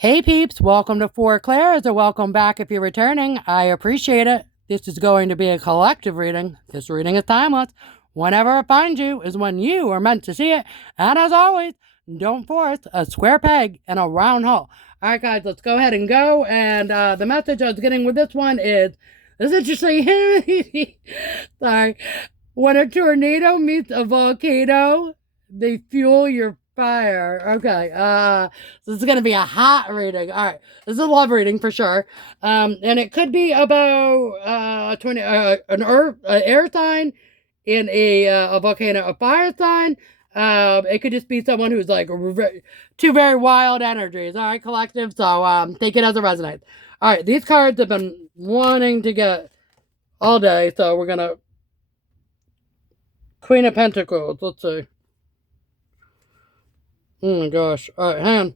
Hey peeps, welcome to Four Clairs, or welcome back if you're returning. I appreciate it. This is going to be a collective reading. This reading is timeless. Whenever it finds you is when you are meant to see it. And as always, don't force a square peg in a round hole. Alright guys, let's go ahead and go. And the message I was getting with this one is, this is interesting. Sorry. When a tornado meets a volcano, they fuel your fire. Okay. So this is gonna be a hot reading. All right. This is a love reading for sure. And it could be about an air sign in a volcano, a fire sign. It could just be someone who's like two very wild energies. All right, collective. So take it as it resonates. All right. These cards have been wanting to get all day, so we're gonna Queen of Pentacles. Let's see. Oh my gosh. Alright, hang on.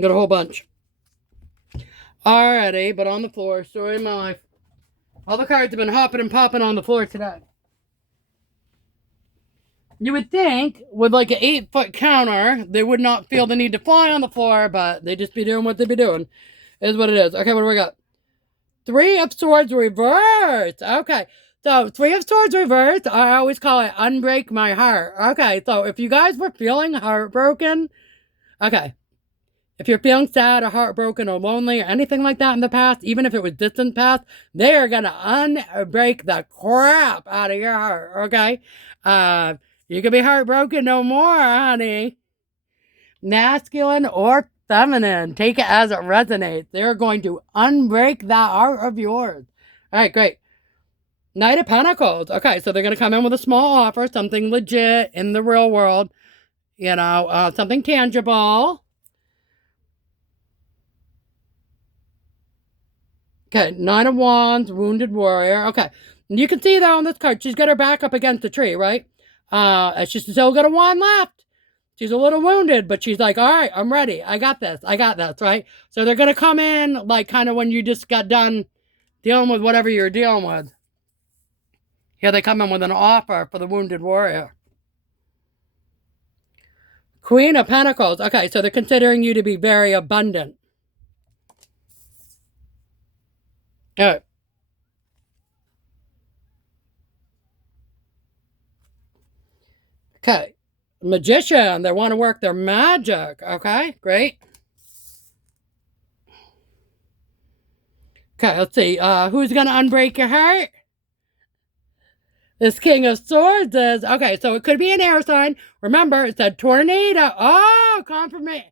Got a whole bunch. Alrighty, but on the floor. Story of my life. All the cards have been hopping and popping on the floor today. You would think, with like an 8-foot counter, they would not feel the need to fly on the floor, but they just be doing what they be doing. Is what it is. Okay, what do we got? 3 of Swords reversed. Okay. So, 3 of Swords reversed, I always call it unbreak my heart. Okay, so if you guys were feeling heartbroken, okay, if you're feeling sad or heartbroken or lonely or anything like that in the past, even if it was distant past, they are going to unbreak the crap out of your heart, okay? You can be heartbroken no more, honey. Masculine or feminine, take it as it resonates. They're going to unbreak that heart of yours. All right, great. Knight of Pentacles. Okay, so they're going to come in with a small offer, something legit in the real world. You know, something tangible. Okay, Nine of Wands, Wounded Warrior. Okay, you can see though on this card, she's got her back up against the tree, right? She's still got a wand left. She's a little wounded, but she's like, all right, I'm ready. I got this, right? So they're going to come in like kind of when you just got done dealing with whatever you're dealing with. Here they come in with an offer for the Wounded Warrior. Queen of Pentacles. Okay, so they're considering you to be very abundant. All right. Okay. Magician. They want to work their magic. Okay, great. Okay, let's see. Who's going to unbreak your heart? This King of Swords is, okay, so it could be an air sign. Remember, it said tornado. Oh, confirmation.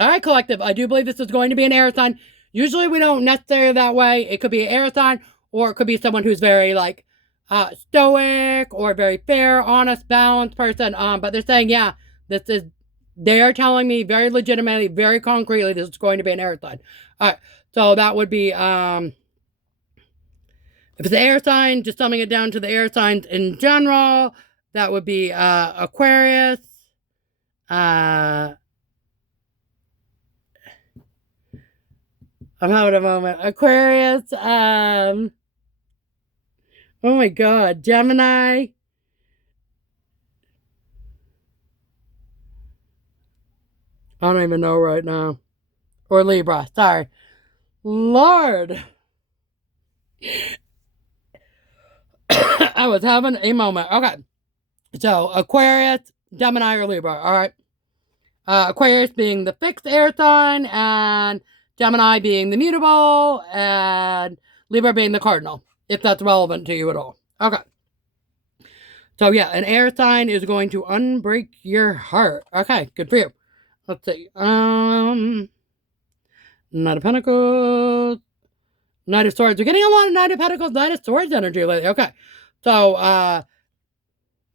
All right, collective. I do believe this is going to be an air sign. Usually we don't necessarily that way. It could be an air sign, or it could be someone who's very, like, stoic or very fair, honest, balanced person. But they're saying, yeah, they are telling me very legitimately, very concretely, this is going to be an air sign. All right, so that would be, if it's an air sign, just summing it down to the air signs in general, that would be Aquarius. I'm having a moment. Aquarius. Oh my God. Gemini. I don't even know right now. Or Libra. Sorry. Lord. I was having a moment. Okay. So, Aquarius, Gemini, or Libra. All right. Aquarius being the fixed air sign, and Gemini being the mutable, and Libra being the cardinal, if that's relevant to you at all. Okay. So, yeah, an air sign is going to unbreak your heart. Okay, good for you. Let's see. Knight of Pentacles. Knight of Swords. We're getting a lot of Knight of Pentacles, Knight of Swords energy lately. Okay. So,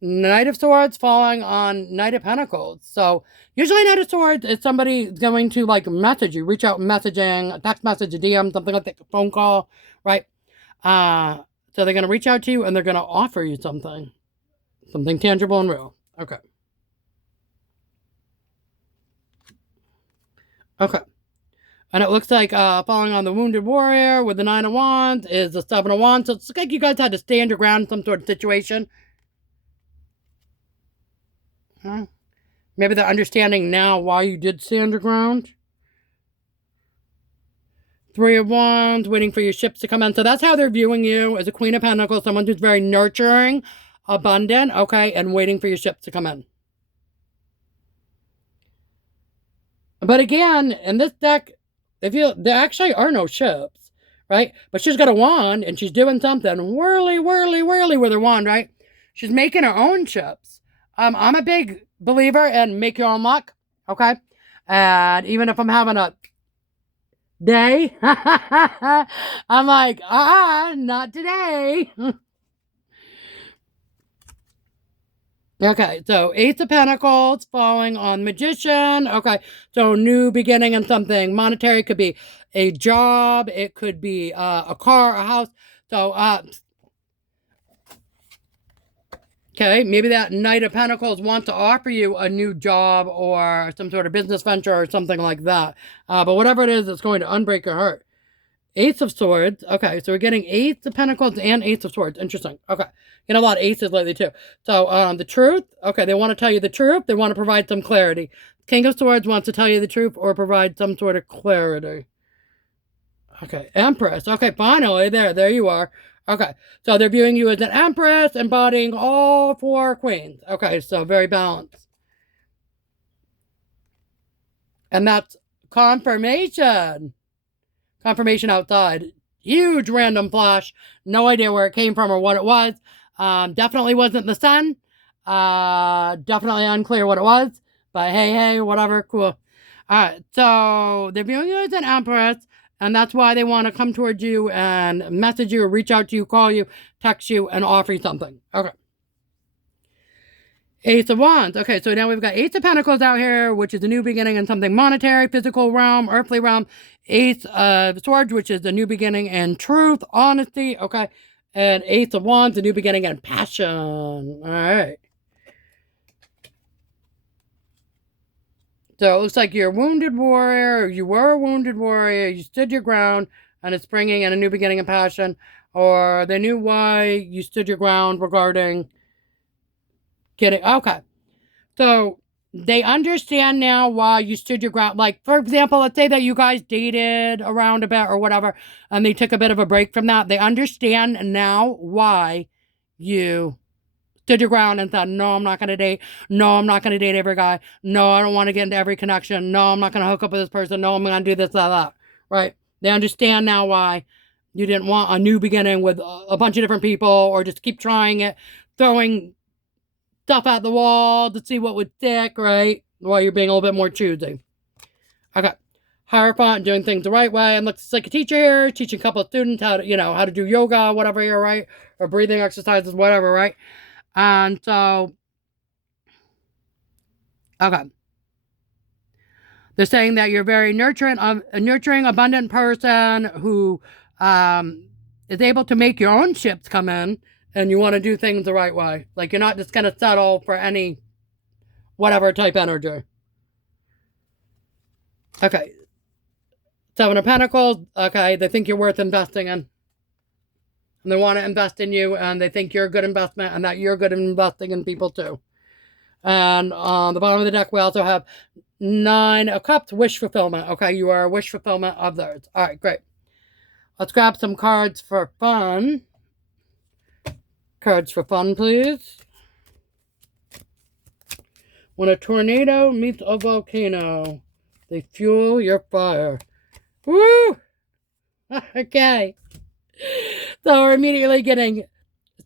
Knight of Swords falling on Knight of Pentacles. So, usually Knight of Swords is somebody going to, like, message you. Reach out messaging, a text message, a DM, something like that, a phone call, right? So they're going to reach out to you, and they're going to offer you something. Something tangible and real. Okay. Okay. And it looks like falling on the Wounded Warrior with the 9 of Wands is the 7 of Wands. So it's like you guys had to stand your ground in some sort of situation. Maybe they're understanding now why you did stand your ground. Three of Wands, waiting for your ships to come in. So that's how they're viewing you, as a Queen of Pentacles, someone who's very nurturing, abundant, okay, and waiting for your ships to come in. But again, in this deck, there actually are no ships, right? But she's got a wand, and she's doing something whirly, whirly, whirly with her wand, right? She's making her own ships. I'm a big believer in make your own luck, okay? And even if I'm having a day, I'm like, not today. Okay, so Ace of Pentacles falling on Magician. Okay, so new beginning in something monetary. Could be a job. It could be a car, a house. So, okay, maybe that Knight of Pentacles wants to offer you a new job or some sort of business venture or something like that. But whatever it is, it's going to unbreak your heart. Ace of Swords. Okay, so we're getting Ace of Pentacles and Ace of Swords. Interesting. Okay. Getting a lot of aces lately, too. So, the truth. Okay, they want to tell you the truth. They want to provide some clarity. King of Swords wants to tell you the truth or provide some sort of clarity. Okay, Empress. Okay, finally, there you are. Okay, so they're viewing you as an Empress, embodying all four queens. Okay, so very balanced. And that's confirmation. Confirmation outside. Huge random flash. No idea where it came from or what it was. Definitely wasn't the sun. Definitely unclear what it was. But hey, whatever. Cool. Alright, so they're viewing you as an Empress. And that's why they want to come towards you and message you, or reach out to you, call you, text you, and offer you something. Okay. Ace of Wands. Okay, so now we've got Ace of Pentacles out here, which is a new beginning in something monetary, physical realm, earthly realm. Ace of Swords, which is a new beginning in truth, honesty. Okay, and Ace of Wands, a new beginning in passion. All right. So it looks like you're a wounded warrior, or you were a wounded warrior, you stood your ground, and it's bringing in a new beginning in passion, or they knew why you stood your ground regarding getting, okay. So they understand now why you stood your ground. Like, for example, let's say that you guys dated around a bit or whatever, and they took a bit of a break from that. They understand now why you stood your ground and said, no, I'm not going to date. No, I'm not going to date every guy. No, I don't want to get into every connection. No, I'm not going to hook up with this person. No, I'm going to do this, that. Right? They understand now why you didn't want a new beginning with a bunch of different people, or just keep trying it, throwing stuff at the wall to see what would stick, right? While you're being a little bit more choosy. Okay. Hierophant, doing things the right way. And looks like a teacher here, teaching a couple of students how to, how to do yoga, whatever here, right? Or breathing exercises, whatever, right? And so, okay. They're saying that you're a very nurturing, abundant person who is able to make your own ships come in, and you want to do things the right way. Like, you're not just going to settle for any whatever type energy. Okay. Seven of Pentacles. Okay, they think you're worth investing in. And they want to invest in you, and they think you're a good investment, and that you're good at investing in people too. And on the bottom of the deck, we also have Nine of Cups, wish fulfillment. Okay, you are a wish fulfillment of theirs. All right, great. Let's grab some cards for fun. Cards for fun, please. When a tornado meets a volcano, they fuel your fire. Woo! Okay. So we're immediately getting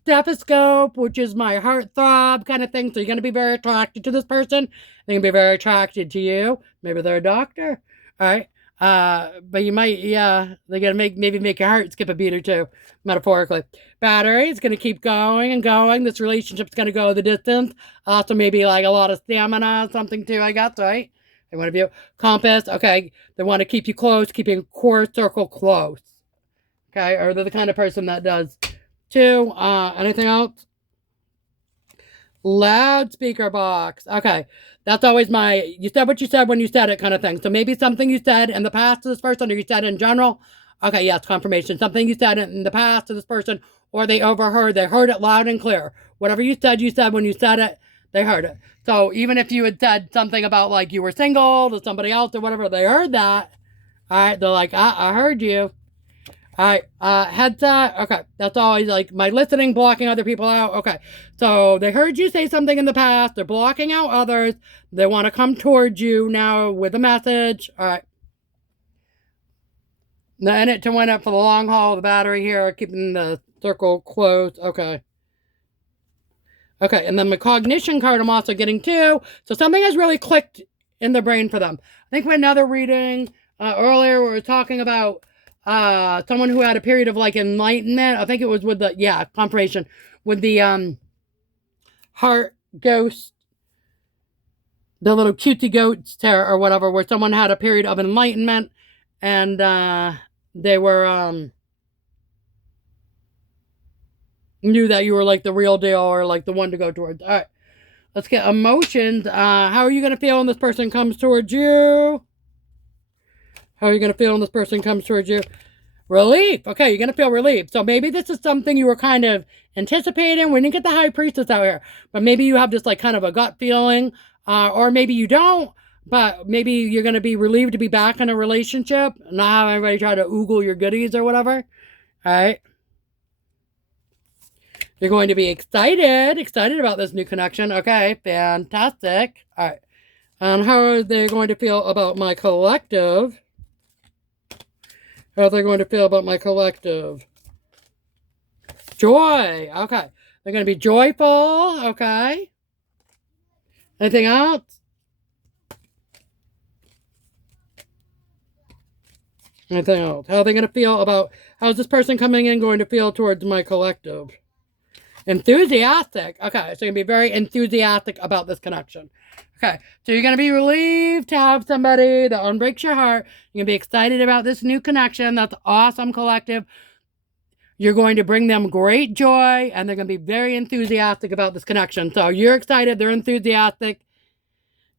stethoscope, which is my heart throb kind of thing. So you're going to be very attracted to this person. They're going to be very attracted to you. Maybe they're a doctor. All right. But you might, they're going to maybe make your heart skip a beat or two, metaphorically. Battery is going to keep going and going. This relationship's going to go the distance. Also, maybe like a lot of stamina, something too, I guess, right? They want to view. Compass, okay. They want to keep you close, keeping core circle close. Okay, or they're the kind of person that does too. Anything else? Loudspeaker box. Okay, that's always my, you said what you said when you said it kind of thing. So maybe something you said in the past to this person, or you said in general. Okay, yes, confirmation. Something you said in the past to this person, or they overheard, they heard it loud and clear. Whatever you said when you said it. They heard it. So even if you had said something about like you were single to somebody else or whatever, they heard that. All right, they're like, I heard you. All right, headset. Okay, that's always like my listening, blocking other people out. Okay, so they heard you say something in the past. They're blocking out others. They want to come towards you now with a message. All right. The in it to win it for the long haul. The battery here, keeping the circle closed. Okay. Okay, and then the cognition card I'm also getting too. So something has really clicked in the brain for them. I think we had another reading earlier we were talking about someone who had a period of like enlightenment. I think it was with the, yeah, confirmation. With the heart ghost, the little cutesy goats or whatever, where someone had a period of enlightenment and they were knew that you were like the real deal or like the one to go towards. All right, let's get emotions. How are you going to feel when this person comes towards you? How are you going to feel when this person comes towards you? Relief. Okay, you're going to feel relief. So maybe this is something you were kind of anticipating. We didn't get the high priestess out here, but maybe you have just like kind of a gut feeling, or maybe you don't, but maybe you're going to be relieved to be back in a relationship, not have everybody try to oogle your goodies or whatever. All right. You're going to be excited about this new connection. Okay, fantastic. All right. And how are they going to feel about my collective? How are they going to feel about my collective? Joy. Okay. They're going to be joyful. Okay. Anything else? Anything else? How are they going to feel about, how's this person coming in going to feel towards my collective? Enthusiastic. Okay, so you're going to be very enthusiastic about this connection. Okay, so you're going to be relieved to have somebody that unbreaks your heart. You're going to be excited about this new connection. That's awesome, collective. You're going to bring them great joy, and they're going to be very enthusiastic about this connection. So you're excited, they're enthusiastic.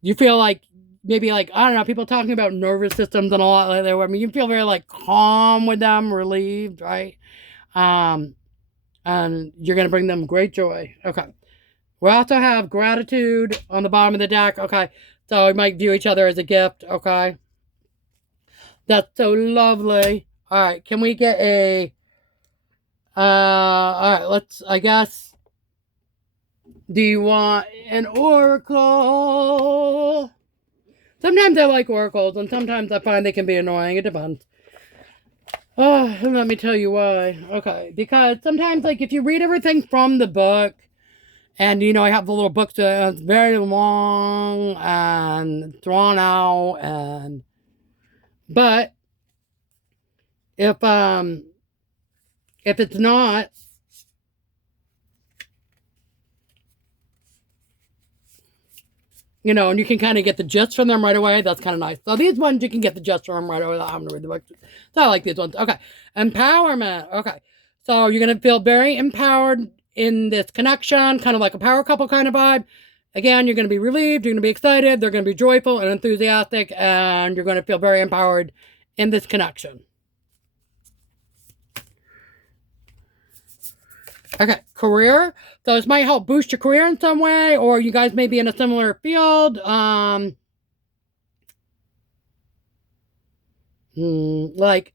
You feel like, maybe like, I don't know, people talking about nervous systems and a lot like that. I mean, you feel very like calm with them, relieved, right? And you're going to bring them great joy. Okay. We also have gratitude on the bottom of the deck. Okay. So we might view each other as a gift. Okay. That's so lovely. All right. Can we get a, all right, let's, I guess, do you want an oracle? Sometimes I like oracles and sometimes I find they can be annoying. It depends. Oh, let me tell you why. Okay, because sometimes, like, if you read everything from the book, and, you know, I have the little book that's very long and drawn out, and, but, if it's not, you know, and you can kind of get the gist from them right away. That's kind of nice. So these ones, you can get the gist from them right away without having to read the book. So I like these ones. Okay. Empowerment. Okay. So you're going to feel very empowered in this connection, kind of like a power couple kind of vibe. Again, you're going to be relieved. You're going to be excited. They're going to be joyful and enthusiastic. And you're going to feel very empowered in this connection. Okay, career. So this might help boost your career in some way, or you guys may be in a similar field. Like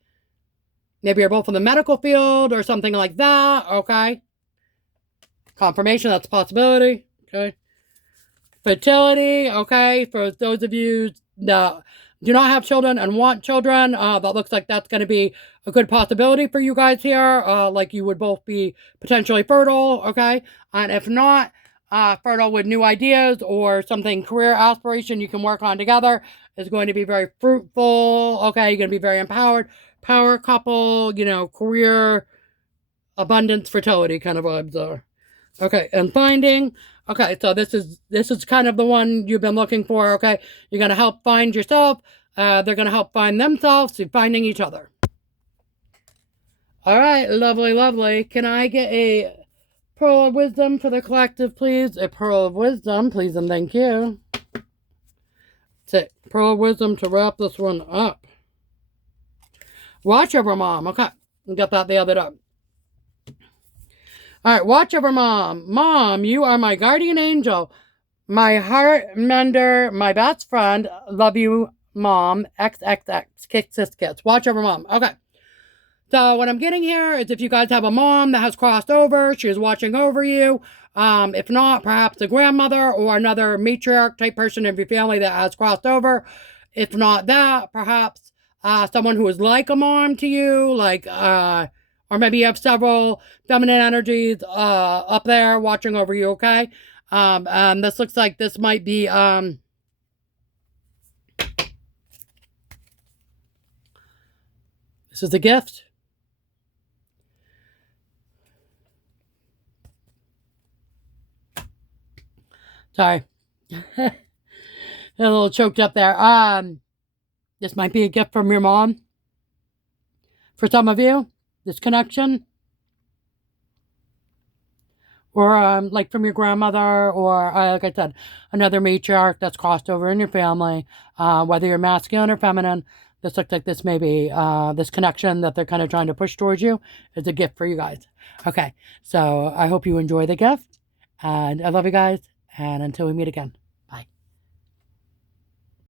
maybe you're both in the medical field or something like that. Okay. Confirmation, that's a possibility. Okay. Fertility. Okay. For those of you that do not have children and want children, that looks like that's going to be a good possibility for you guys here. Like you would both be potentially fertile, okay? And if not, fertile with new ideas or something career aspiration you can work on together is going to be very fruitful, okay? You're going to be very empowered. Power couple, you know, career, abundance, fertility kind of vibes are. Okay, and finding. Okay, so this is kind of the one you've been looking for, okay? You're going to help find yourself. They're going to help find themselves through finding each other. All right, lovely, lovely. Can I get a pearl of wisdom for the collective, please? A pearl of wisdom, please, and thank you. That's it. Pearl of wisdom to wrap this one up. Watch over mom. Okay, we got that the other day. All right, watch over mom. Mom, you are my guardian angel. My heart mender, my best friend, love you, mom, XXX, kicks this kids. Watch over mom. Okay. So what I'm getting here is if you guys have a mom that has crossed over, she is watching over you. If not, perhaps a grandmother or another matriarch type person in your family that has crossed over. If not that, perhaps someone who is like a mom to you, like, or maybe you have several feminine energies up there watching over you, okay? And this looks like this might be, this is a gift. Sorry. A little choked up there. This might be a gift from your mom. For some of you, this connection. Or like from your grandmother, or like I said, another matriarch that's crossed over in your family. Whether you're masculine or feminine, this looks like this may be this connection that they're kind of trying to push towards you is a gift for you guys. Okay, so I hope you enjoy the gift, and I love you guys, and until we meet again.